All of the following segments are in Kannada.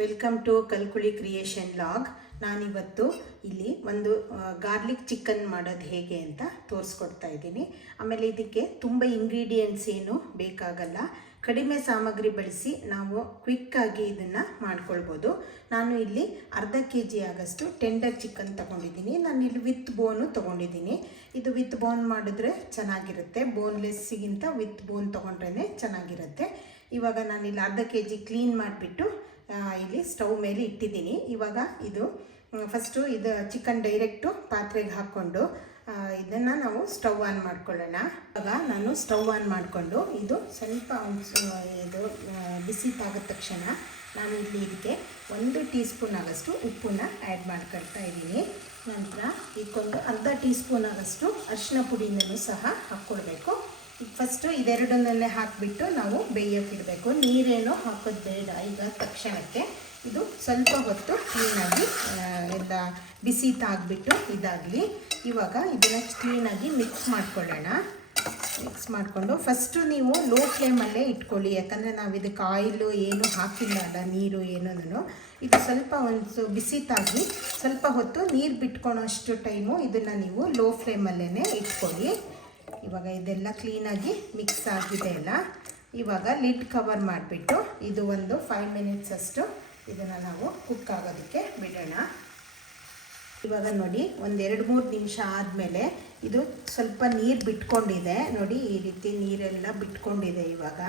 Welcome to Kalkuli creation log. ನಾನಿವತ್ತು ಇಲ್ಲಿ ಒಂದು ಗಾರ್ಲಿಕ್ ಚಿಕನ್ ಮಾಡೋದು ಹೇಗೆ ಅಂತ ತೋರಿಸ್ಕೊಡ್ತಾ ಇದ್ದೀನಿ. ಆಮೇಲೆ ಇದಕ್ಕೆ ತುಂಬ ಇಂಗ್ರೀಡಿಯೆಂಟ್ಸ್ ಏನು ಬೇಕಾಗಲ್ಲ, ಕಡಿಮೆ ಸಾಮಗ್ರಿ ಬಳಸಿ ನಾವು ಕ್ವಿಕ್ಕಾಗಿ ಇದನ್ನು ಮಾಡ್ಕೊಳ್ಬೋದು. ನಾನು ಇಲ್ಲಿ ಅರ್ಧ kg ಆಗಷ್ಟು ಟೆಂಡರ್ ಚಿಕನ್ ತೊಗೊಂಡಿದ್ದೀನಿ. ನಾನು ಇಲ್ಲಿ ವಿತ್ ಬೋನು ತೊಗೊಂಡಿದ್ದೀನಿ. ಇದು ವಿತ್ ಬೋನ್ ಮಾಡಿದ್ರೆ ಚೆನ್ನಾಗಿರುತ್ತೆ, ಬೋನ್ಲೆಸ್ಸಿಗಿಂತ ವಿತ್ ಬೋನ್ ತೊಗೊಂಡ್ರೇ ಚೆನ್ನಾಗಿರುತ್ತೆ. ಇವಾಗ ನಾನಿಲ್ಲಿ ಅರ್ಧ kg ಕ್ಲೀನ್ ಮಾಡಿಬಿಟ್ಟು ಇಲ್ಲಿ ಸ್ಟವ್ ಮೇಲೆ ಇಟ್ಟಿದ್ದೀನಿ. ಇವಾಗ ಇದು ಫಸ್ಟು ಇದು ಚಿಕನ್ ಡೈರೆಕ್ಟು ಪಾತ್ರೆಗೆ ಹಾಕ್ಕೊಂಡು ಇದನ್ನು ನಾವು ಸ್ಟವ್ ಆನ್ ಮಾಡ್ಕೊಳ್ಳೋಣ. ಇವಾಗ ನಾನು ಸ್ಟವ್ ಆನ್ ಮಾಡಿಕೊಂಡು ಇದು ಸ್ವಲ್ಪ ಇದು ಬಿಸಿ ತಾಗಿದ ತಕ್ಷಣ ನಾನು ಇಲ್ಲಿ ಇದಕ್ಕೆ 1 ಟೀ ಸ್ಪೂನ್ ಆಗಷ್ಟು ಉಪ್ಪನ್ನು ಆ್ಯಡ್ ಮಾಡ್ಕೊಳ್ತಾ ಇದ್ದೀನಿ. ನಂತರ ಇದಕ್ಕೊಂದು ಅರ್ಧ ಟೀ ಸ್ಪೂನ್ ಆಗಷ್ಟು ಅರಿಶಿನ ಪುಡಿನೂ ಸಹ ಹಾಕ್ಕೊಳ್ಬೇಕು. ಈಗ ಫಸ್ಟು ಇದೆರಡನ್ನಲ್ಲೇ ಹಾಕಿಬಿಟ್ಟು ನಾವು ಬೇಯೋಕ್ಕಿಡಬೇಕು. ನೀರೇನು ಹಾಕೋದು ಬೇಡ. ಈಗ ತಕ್ಷಣಕ್ಕೆ ಇದು ಸ್ವಲ್ಪ ಹೊತ್ತು ಕ್ಲೀನಾಗಿ ಎಲ್ಲ ಬಿಸಿ ತಾಗಿಬಿಟ್ಟು ಇದಾಗಲಿ. ಇವಾಗ ಇದನ್ನು ಕ್ಲೀನಾಗಿ ಮಿಕ್ಸ್ ಮಾಡ್ಕೊಳ್ಳೋಣ. ಮಿಕ್ಸ್ ಮಾಡಿಕೊಂಡು ಫಸ್ಟು ನೀವು ಲೋ ಫ್ಲೇಮಲ್ಲೇ ಇಟ್ಕೊಳ್ಳಿ, ಯಾಕಂದರೆ ನಾವು ಇದಕ್ಕೆ ಆಯಿಲು ಏನು ಹಾಕಿಲ್ಲ ಅಲ್ಲ, ನೀರು ಏನೂ. ಇದು ಸ್ವಲ್ಪ ಒಂದು ಬಿಸಿ ತಾಗಿ ಸ್ವಲ್ಪ ಹೊತ್ತು ನೀರು ಬಿಟ್ಕೊಳೋಷ್ಟು ಟೈಮು ಇದನ್ನು ನೀವು ಲೋ ಫ್ಲೇಮಲ್ಲೇ ಇಟ್ಕೊಳ್ಳಿ. ಇವಾಗ ಇದೆಲ್ಲ ಕ್ಲೀನಾಗಿ ಮಿಕ್ಸ್ ಆಗಿದೆ ಅಲ್ಲ. ಇವಾಗ ಲಿಡ್ ಕವರ್ ಮಾಡಿಬಿಟ್ಟು ಇದು ಒಂದು 5 ಮಿನಿಟ್ಸ್ ಅಷ್ಟು ಇದನ್ನು ನಾವು ಕುಕ್ ಆಗೋದಕ್ಕೆ ಬಿಡೋಣ. ಇವಾಗ ನೋಡಿ, ಒಂದು 2-3 ನಿಮಿಷ ಆದಮೇಲೆ ಇದು ಸ್ವಲ್ಪ ನೀರು ಬಿಟ್ಕೊಂಡಿದೆ ನೋಡಿ, ಈ ರೀತಿ ನೀರೆಲ್ಲ ಬಿಟ್ಕೊಂಡಿದೆ. ಇವಾಗ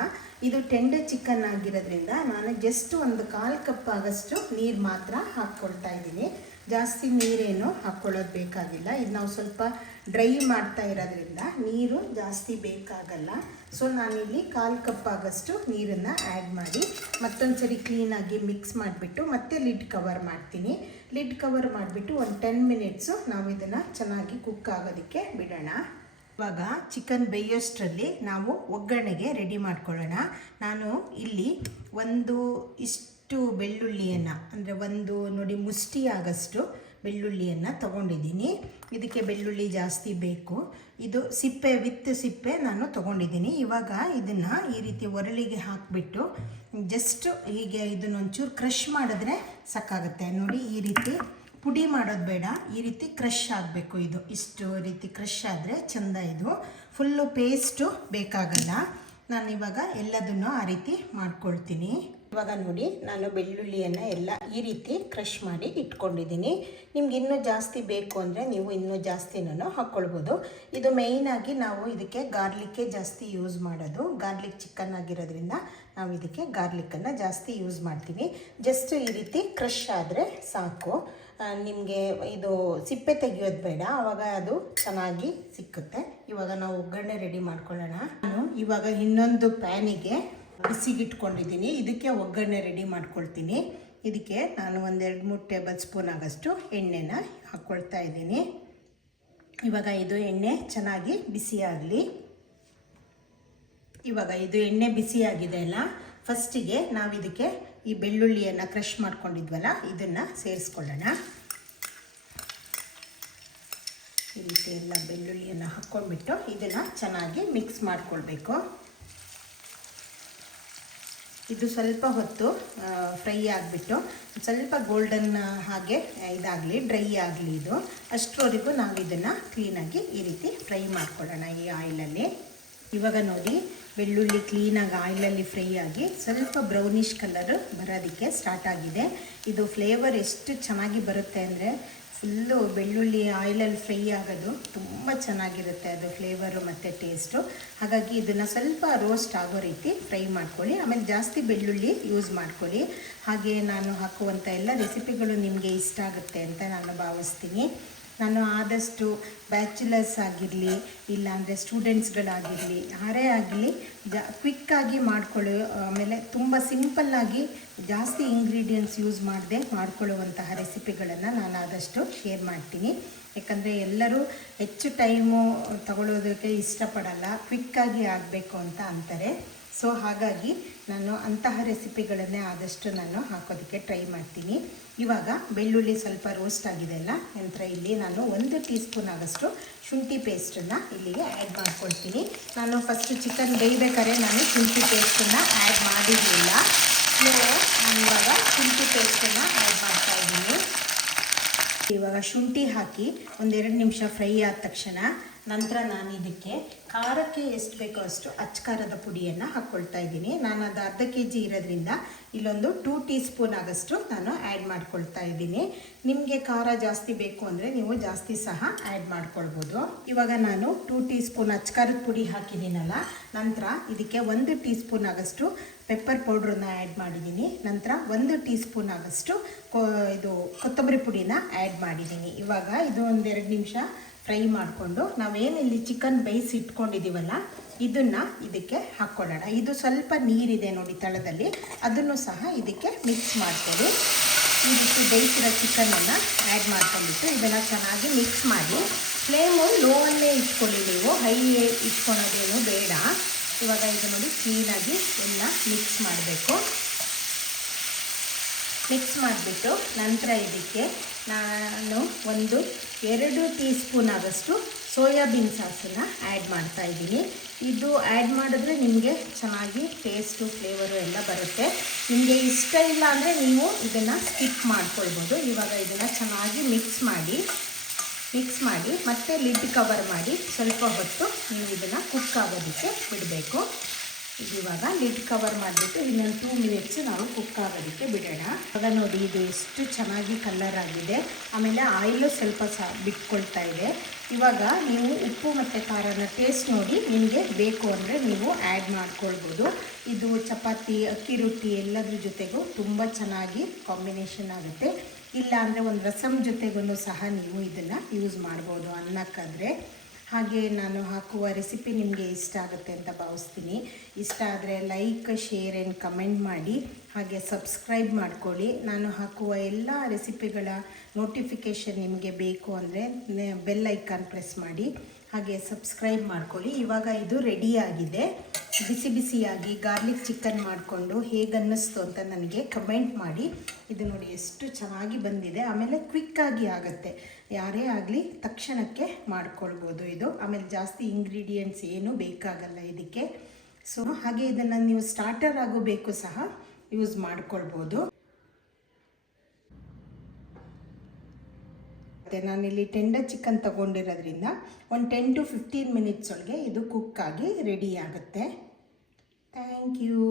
ಇದು ಟೆಂಡರ್ ಚಿಕನ್ ಆಗಿರೋದ್ರಿಂದ ನಾನು ಜಸ್ಟ್ ಒಂದು 1/4 ಕಪ್ ಆಗಷ್ಟು ನೀರು ಮಾತ್ರ ಹಾಕ್ಕೊಳ್ತಾ ಇದ್ದೀನಿ. ಜಾಸ್ತಿ ನೀರೇನು ಹಾಕ್ಕೊಳ್ಳೋದು ಬೇಕಾಗಿಲ್ಲ. ಇದು ನಾವು ಸ್ವಲ್ಪ ಡ್ರೈ ಮಾಡ್ತಾ ಇರೋದ್ರಿಂದ ನೀರು ಜಾಸ್ತಿ ಬೇಕಾಗಲ್ಲ. ಸೊ ನಾನಿಲ್ಲಿ 1/4 ಕಪ್ ಆಗಷ್ಟು ನೀರನ್ನು ಆ್ಯಡ್ ಮಾಡಿ ಮತ್ತೊಂದು ಸರಿ ಕ್ಲೀನಾಗಿ ಮಿಕ್ಸ್ ಮಾಡಿಬಿಟ್ಟು ಮತ್ತೆ ಲಿಡ್ ಕವರ್ ಮಾಡ್ತೀನಿ. ಲಿಡ್ ಕವರ್ ಮಾಡಿಬಿಟ್ಟು ಒಂದು 10 ಮಿನಿಟ್ಸು ನಾವು ಇದನ್ನು ಚೆನ್ನಾಗಿ ಕುಕ್ ಆಗೋದಕ್ಕೆ ಬಿಡೋಣ. ಇವಾಗ ಚಿಕನ್ ಬೇಯೋಷ್ಟರಲ್ಲಿ ನಾವು ಒಗ್ಗರಣೆಗೆ ರೆಡಿ ಮಾಡ್ಕೊಳ್ಳೋಣ. ನಾನು ಇಲ್ಲಿ ಇಷ್ಟು ಬೆಳ್ಳುಳ್ಳಿಯನ್ನು, ಅಂದರೆ ನೋಡಿ ಮುಷ್ಟಿ ಆಗಷ್ಟು ಬೆಳ್ಳುಳ್ಳಿಯನ್ನು ತೊಗೊಂಡಿದ್ದೀನಿ. ಇದಕ್ಕೆ ಬೆಳ್ಳುಳ್ಳಿ ಜಾಸ್ತಿ ಬೇಕು. ಇದು ಸಿಪ್ಪೆ ವಿತ್ ಸಿಪ್ಪೆ ನಾನು ತೊಗೊಂಡಿದ್ದೀನಿ. ಇವಾಗ ಇದನ್ನು ಈ ರೀತಿ ಒರಳಿಗೆ ಹಾಕಿಬಿಟ್ಟು ಜಸ್ಟ್ ಹೀಗೆ ಇದನ್ನೊಂಚೂರು ಕ್ರಷ್ ಮಾಡಿದ್ರೆ ಸಾಕಾಗುತ್ತೆ ನೋಡಿ. ಈ ರೀತಿ ಪುಡಿ ಮಾಡೋದು ಬೇಡ, ಈ ರೀತಿ ಕ್ರಷ್ ಆಗಬೇಕು. ಇದು ಇಷ್ಟು ರೀತಿ ಕ್ರಷ್ ಆದರೆ ಚೆಂದ. ಇದು ಫುಲ್ಲು ಪೇಸ್ಟು ಬೇಕಾಗಲ್ಲ. ನಾನಿವಾಗ ಎಲ್ಲದನ್ನು ಆ ರೀತಿ ಮಾಡ್ಕೊಳ್ತೀನಿ. ಇವಾಗ ನೋಡಿ, ನಾನು ಬೆಳ್ಳುಳ್ಳಿಯನ್ನು ಎಲ್ಲ ಈ ರೀತಿ ಕ್ರಷ್ ಮಾಡಿ ಇಟ್ಕೊಂಡಿದ್ದೀನಿ. ನಿಮ್ಗೆ ಇನ್ನೂ ಜಾಸ್ತಿ ಬೇಕು ಅಂದರೆ ನೀವು ಇನ್ನೂ ಜಾಸ್ತಿನೂ ಹಾಕ್ಕೊಳ್ಬೋದು. ಇದು ಮೇಯ್ನಾಗಿ ನಾವು ಇದಕ್ಕೆ ಗಾರ್ಲಿಕ್ಕೇ ಜಾಸ್ತಿ ಯೂಸ್ ಮಾಡೋದು. ಗಾರ್ಲಿಕ್ ಚಿಕನ್ ಆಗಿರೋದ್ರಿಂದ ನಾವು ಇದಕ್ಕೆ ಗಾರ್ಲಿಕ್ಕನ್ನು ಜಾಸ್ತಿ ಯೂಸ್ ಮಾಡ್ತೀವಿ. ಜಸ್ಟ್ ಈ ರೀತಿ ಕ್ರಷ್ ಆದರೆ ಸಾಕು. ನಿಮಗೆ ಇದು ಸಿಪ್ಪೆ ತೆಗಿಯೋದು ಬೇಡ, ಆವಾಗ ಅದು ಚೆನ್ನಾಗಿ ಸಿಕ್ಕುತ್ತೆ. ಇವಾಗ ನಾವು ಒಗ್ಗರಣೆ ರೆಡಿ ಮಾಡ್ಕೊಳ್ಳೋಣ. ನಾನು ಇವಾಗ ಇನ್ನೊಂದು ಪ್ಯಾನಿಗೆ ಬಿಸಿಗಿಟ್ಕೊಂಡಿದ್ದೀನಿ. ಇದಕ್ಕೆ ಒಗ್ಗರಣೆ ರೆಡಿ ಮಾಡ್ಕೊಳ್ತೀನಿ. ಇದಕ್ಕೆ ನಾನು 1-2-3 ಟೇಬಲ್ ಸ್ಪೂನ್ ಆಗಷ್ಟು ಎಣ್ಣೆನ ಹಾಕ್ಕೊಳ್ತಾ ಇದ್ದೀನಿ. ಇವಾಗ ಇದು ಎಣ್ಣೆ ಚೆನ್ನಾಗಿ ಬಿಸಿ ಆಗಲಿ. ಇವಾಗ ಇದು ಎಣ್ಣೆ ಬಿಸಿಯಾಗಿದೆ ಅಲ್ಲ, ಫಸ್ಟಿಗೆ ನಾವು ಇದಕ್ಕೆ ಈ ಬೆಳ್ಳುಳ್ಳಿಯನ್ನು ಕ್ರಷ್ ಮಾಡ್ಕೊಂಡಿದ್ವಲ್ಲ ಇದನ್ನು ಸೇರಿಸ್ಕೊಳ್ಳೋಣ. ಈ ರೀತಿ ಎಲ್ಲ ಬೆಳ್ಳುಳ್ಳಿಯನ್ನು ಹಾಕ್ಕೊಂಡ್ಬಿಟ್ಟು ಇದನ್ನು ಚೆನ್ನಾಗಿ ಮಿಕ್ಸ್ ಮಾಡಿಕೊಳ್ಬೇಕು. ಇದು ಸ್ವಲ್ಪ ಹೊತ್ತು ಫ್ರೈ ಆಗಿಬಿಟ್ಟು ಸ್ವಲ್ಪ ಗೋಲ್ಡನ್ ಹಾಗೆ ಇದಾಗಲಿ, ಡ್ರೈ ಆಗಲಿ. ಇದು ಅಷ್ಟರವರೆಗೂ ನಾವು ಇದನ್ನು ಕ್ಲೀನಾಗಿ ಈ ರೀತಿ ಫ್ರೈ ಮಾಡ್ಕೊಳ್ಳೋಣ ಈ ಆಯಿಲಲ್ಲಿ. ಇವಾಗ ನೋಡಿ, ಬೆಳ್ಳುಳ್ಳಿ ಕ್ಲೀನಾಗಿ ಆಯಿಲಲ್ಲಿ ಫ್ರೈ ಆಗಿ ಸ್ವಲ್ಪ ಬ್ರೌನಿಷ್ ಕಲರ್ ಬರೋದಕ್ಕೆ ಸ್ಟಾರ್ಟ್ ಆಗಿದೆ. ಇದು ಫ್ಲೇವರ್ ಎಷ್ಟು ಚೆನ್ನಾಗಿ ಬರುತ್ತೆ ಅಂದರೆ, ಫುಲ್ಲು ಬೆಳ್ಳುಳ್ಳಿ ಆಯಿಲಲ್ಲಿ ಫ್ರೈ ಆಗೋದು ತುಂಬ ಚೆನ್ನಾಗಿರುತ್ತೆ ಅದು ಫ್ಲೇವರು ಮತ್ತು ಟೇಸ್ಟು. ಹಾಗಾಗಿ ಇದನ್ನು ಸ್ವಲ್ಪ ರೋಸ್ಟ್ ಆಗೋ ರೀತಿ ಫ್ರೈ ಮಾಡ್ಕೊಳ್ಳಿ. ಆಮೇಲೆ ಜಾಸ್ತಿ ಬೆಳ್ಳುಳ್ಳಿ ಯೂಸ್ ಮಾಡ್ಕೊಳ್ಳಿ. ಹಾಗೆ ನಾನು ಹಾಕುವಂಥ ಎಲ್ಲ ರೆಸಿಪಿಗಳು ನಿಮಗೆ ಇಷ್ಟ ಆಗುತ್ತೆ ಅಂತ ನಾನು ಭಾವಿಸ್ತೀನಿ. ನಾನು ಆದಷ್ಟು ಬ್ಯಾಚುಲರ್ಸ್ ಆಗಿರಲಿ, ಇಲ್ಲಾಂದರೆ ಸ್ಟೂಡೆಂಟ್ಸ್ಗಳಾಗಿರಲಿ, ಯಾರೇ ಆಗಲಿ ಕ್ವಿಕ್ಕಾಗಿ ಮಾಡ್ಕೊಳ್ಳೋ, ಆಮೇಲೆ ತುಂಬ ಸಿಂಪಲ್ಲಾಗಿ ಜಾಸ್ತಿ ಇಂಗ್ರೀಡಿಯೆಂಟ್ಸ್ ಯೂಸ್ ಮಾಡದೆ ಮಾಡ್ಕೊಳ್ಳುವಂತಹ ರೆಸಿಪಿಗಳನ್ನು ನಾನು ಆದಷ್ಟು ಶೇರ್ ಮಾಡ್ತೀನಿ. ಯಾಕಂದರೆ ಎಲ್ಲರೂ ಹೆಚ್ಚು ಟೈಮು ತಗೊಳ್ಳೋದಕ್ಕೆ ಇಷ್ಟಪಡಲ್ಲ, ಕ್ವಿಕ್ಕಾಗಿ ಆಗಬೇಕು ಅಂತ ಅಂತಾರೆ. ಸೊ ಹಾಗಾಗಿ ನಾನು ಅಂತಹ ರೆಸಿಪಿಗಳನ್ನೇ ಆದಷ್ಟು ನಾನು ಹಾಕೋದಕ್ಕೆ ಟ್ರೈ ಮಾಡ್ತೀನಿ. ಇವಾಗ ಬೆಳ್ಳುಳ್ಳಿ ಸ್ವಲ್ಪ ರೋಸ್ಟ್ ಆಗಿದೆಯಲ್ಲ, ನಂತರ ಇಲ್ಲಿ ನಾನು 1 ಟೀ ಸ್ಪೂನ್ ಆಗಷ್ಟು ಶುಂಠಿ ಪೇಸ್ಟನ್ನು ಇಲ್ಲಿಗೆ ಆ್ಯಡ್ ಮಾಡ್ಕೊಳ್ತೀನಿ. ನಾನು ಫಸ್ಟು ಚಿಕನ್ ಬೇಯಬೇಕಾದ್ರೆ ನಾನು ಶುಂಠಿ ಪೇಸ್ಟನ್ನು ಆ್ಯಡ್ ಮಾಡಿರಲಿಲ್ಲ. ನಾನು ಇವಾಗ ಶುಂಠಿ ಪೇಸ್ಟ್ ಇವಾಗ ಶುಂಠಿ ಹಾಕಿ ಒಂದೆರಡು ನಿಮಿಷ ಫ್ರೈ ಆದ ತಕ್ಷಣ ನಂತರ ನಾನು ಇದಕ್ಕೆ ಖಾರಕ್ಕೆ ಎಷ್ಟು ಬೇಕೋ ಅಷ್ಟು ಅಚ್ಚಕಾರದ ಪುಡಿಯನ್ನು ಹಾಕ್ಕೊಳ್ತಾ ಇದ್ದೀನಿ. ನಾನು ಅದು ಅರ್ಧ kg ಇರೋದ್ರಿಂದ ಇಲ್ಲೊಂದು 2 ಟೀ ಸ್ಪೂನ್ ಆಗಷ್ಟು ನಾನು ಆ್ಯಡ್ ಮಾಡ್ಕೊಳ್ತಾ ಇದ್ದೀನಿ. ನಿಮಗೆ ಖಾರ ಜಾಸ್ತಿ ಬೇಕು ಅಂದರೆ ನೀವು ಜಾಸ್ತಿ ಸಹ ಆ್ಯಡ್ ಮಾಡ್ಕೊಳ್ಬೋದು. ಇವಾಗ ನಾನು 2 ಟೀ ಸ್ಪೂನ್ ಅಚ್ಚಕಾರದ ಪುಡಿ ಹಾಕಿದ್ದೀನಲ್ಲ, ನಂತರ ಇದಕ್ಕೆ 1 ಟೀ ಸ್ಪೂನ್ ಆಗಷ್ಟು ಪೆಪ್ಪರ್ ಪೌಡ್ರನ್ನ ಆ್ಯಡ್ ಮಾಡಿದ್ದೀನಿ. ನಂತರ 1 ಟೀ ಸ್ಪೂನ್ ಆಗಷ್ಟು ಇದು ಕೊತ್ತಂಬರಿ ಪುಡಿನ ಆ್ಯಡ್ ಮಾಡಿದ್ದೀನಿ. ಇವಾಗ ಇದು ಒಂದೆರಡು ನಿಮಿಷ ಫ್ರೈ ಮಾಡಿಕೊಂಡು ನಾವೇನಿಲ್ಲಿ ಚಿಕನ್ ಬೇಯಿಸಿ ಇಟ್ಕೊಂಡಿದ್ದೀವಲ್ಲ ಇದನ್ನು ಇದಕ್ಕೆ ಹಾಕ್ಕೊಳ್ಳೋಣ. ಇದು ಸ್ವಲ್ಪ ನೀರಿದೆ ನೋಡಿ ತಳದಲ್ಲಿ, ಅದನ್ನು ಸಹ ಇದಕ್ಕೆ ಮಿಕ್ಸ್ ಮಾಡ್ಕೊಳ್ಳಿ. ಈ ರೀತಿ ಬೇಯಿಸಿರೋ ಚಿಕನನ್ನು ಆ್ಯಡ್ ಮಾಡ್ಕೊಂಡ್ಬಿಟ್ಟು ಇದನ್ನು ಚೆನ್ನಾಗಿ ಮಿಕ್ಸ್ ಮಾಡಿ. ಫ್ಲೇಮು ಲೋವಲ್ಲೇ ಇಟ್ಕೊಳ್ಳಿ, ನೀವು ಹೈ ಇಟ್ಕೊಳೋದೇನು ಬೇಡ. ಇವಾಗ ಇದು ನೋಡಿ ಕ್ಲೀನಾಗಿ ಎಲ್ಲ ಮಿಕ್ಸ್ ಮಾಡಬೇಕು. ಮಿಕ್ಸ್ ಮಾಡಿಬಿಟ್ಟು ನಂತರ ಇದಕ್ಕೆ ನಾನು 2 ಟೀ ಸ್ಪೂನ್ ಆಗಷ್ಟು ಸೋಯಾಬೀನ್ ಸಾಸನ್ನು ಆ್ಯಡ್ ಮಾಡ್ತಾಯಿದ್ದೀನಿ. ಇದು ಆ್ಯಡ್ ಮಾಡಿದ್ರೆ ನಿಮಗೆ ಚೆನ್ನಾಗಿ ಟೇಸ್ಟು ಫ್ಲೇವರು ಎಲ್ಲ ಬರುತ್ತೆ. ನಿಮಗೆ ಇಷ್ಟ ಇಲ್ಲ ಅಂದರೆ ನೀವು ಇದನ್ನು ಸ್ಕಿಪ್ ಮಾಡ್ಕೊಳ್ಬೋದು. ಇವಾಗ ಇದನ್ನು ಚೆನ್ನಾಗಿ ಮಿಕ್ಸ್ ಮಾಡಿ ಮತ್ತೆ ಲಿಡ್ ಕವರ್ ಮಾಡಿ ಸ್ವಲ್ಪ ಹೊತ್ತು ನೀವು ಇದನ್ನು ಕುಕ್ ಆಗೋದಕ್ಕೆ ಬಿಡಬೇಕು. ಇವಾಗ ಲಿಡ್ ಕವರ್ ಮಾಡಿಬಿಟ್ಟು ಇನ್ನೊಂದು 2 ಮಿನಿಟ್ಸ್ ನಾವು ಕುಕ್ ಆಗೋದಕ್ಕೆ ಬಿಡೋಣ. ಆಗ ನೋಡಿ ಇದು ಎಷ್ಟು ಚೆನ್ನಾಗಿ ಕಲರ್ ಆಗಿದೆ, ಆಮೇಲೆ ಆಯಿಲು ಸ್ವಲ್ಪ ಸಹ ಬಿಟ್ಕೊಳ್ತಾ ಇದೆ. ಇವಾಗ ನೀವು ಉಪ್ಪು ಮತ್ತು ಖಾರನ ಟೇಸ್ಟ್ ನೋಡಿ ನಿಮಗೆ ಬೇಕು ಅಂದರೆ ನೀವು ಆ್ಯಡ್ ಮಾಡ್ಕೊಳ್ಬೋದು. ಇದು ಚಪಾತಿ, ಅಕ್ಕಿ ರೊಟ್ಟಿ ಎಲ್ಲದ್ರ ಜೊತೆಗೂ ತುಂಬ ಚೆನ್ನಾಗಿ ಕಾಂಬಿನೇಷನ್ ಆಗುತ್ತೆ. ಇಲ್ಲ ಅಂದರೆ ಒಂದು ರಸಮ್ ಜೊತೆಗೂ ಸಹ ನೀವು ಇದನ್ನು ಯೂಸ್ ಮಾಡ್ಬೋದು ಅನ್ನಕ್ಕಾದರೆ. ಹಾಗೆ ನಾನು ಹಾಕುವ ರೆಸಿಪಿ ನಿಮಗೆ ಇಷ್ಟ ಆಗುತ್ತೆ ಅಂತ ಭಾವಿಸ್ತೀನಿ. ಇಷ್ಟ ಆದರೆ ಲೈಕ್, ಶೇರ್ ಆ್ಯಂಡ್ ಕಮೆಂಟ್ ಮಾಡಿ. ಹಾಗೆ ಸಬ್ಸ್ಕ್ರೈಬ್ ಮಾಡ್ಕೊಳ್ಳಿ. ನಾನು ಹಾಕುವ ಎಲ್ಲ ರೆಸಿಪಿಗಳ ನೋಟಿಫಿಕೇಷನ್ ನಿಮಗೆ ಬೇಕು ಅಂದರೆ ಬೆಲ್ ಐಕಾನ್ ಪ್ರೆಸ್ ಮಾಡಿ. ಹಾಗೆ ಸಬ್ಸ್ಕ್ರೈಬ್ ಮಾಡ್ಕೊಳ್ಳಿ. ಇವಾಗ ಇದು ರೆಡಿಯಾಗಿದೆ. ಬಿಸಿ ಬಿಸಿಯಾಗಿ ಗಾರ್ಲಿಕ್ ಚಿಕನ್ ಮಾಡಿಕೊಂಡು ಹೇಗನ್ನಿಸ್ತು ಅಂತ ನನಗೆ ಕಮೆಂಟ್ ಮಾಡಿ. ಇದು ನೋಡಿ ಎಷ್ಟು ಚೆನ್ನಾಗಿ ಬಂದಿದೆ. ಆಮೇಲೆ ಕ್ವಿಕ್ಕಾಗಿ ಆಗುತ್ತೆ, ಯಾರೇ ಆಗಲಿ ತಕ್ಷಣಕ್ಕೆ ಮಾಡ್ಕೊಳ್ಬೋದು ಇದು. ಆಮೇಲೆ ಜಾಸ್ತಿ ಇಂಗ್ರೀಡಿಯೆಂಟ್ಸ್ ಏನೂ ಬೇಕಾಗಲ್ಲ ಇದಕ್ಕೆ. ಸೊ ಹಾಗೆ ಇದನ್ನು ನೀವು ಸ್ಟಾರ್ಟರ್ ಆಗೋ ಬೇಕು ಸಹ ಯೂಸ್ ಮಾಡ್ಕೊಳ್ಬೋದು. ಮತ್ತು ನಾನಿಲ್ಲಿ ಟೆಂಡರ್ ಚಿಕನ್ ತೊಗೊಂಡಿರೋದ್ರಿಂದ ಒಂದು 10 to 15 ಮಿನಿಟ್ಸ್ ಒಳಗೆ ಇದು ಕುಕ್ಕಾಗಿ ರೆಡಿ ಆಗುತ್ತೆ. Thank you.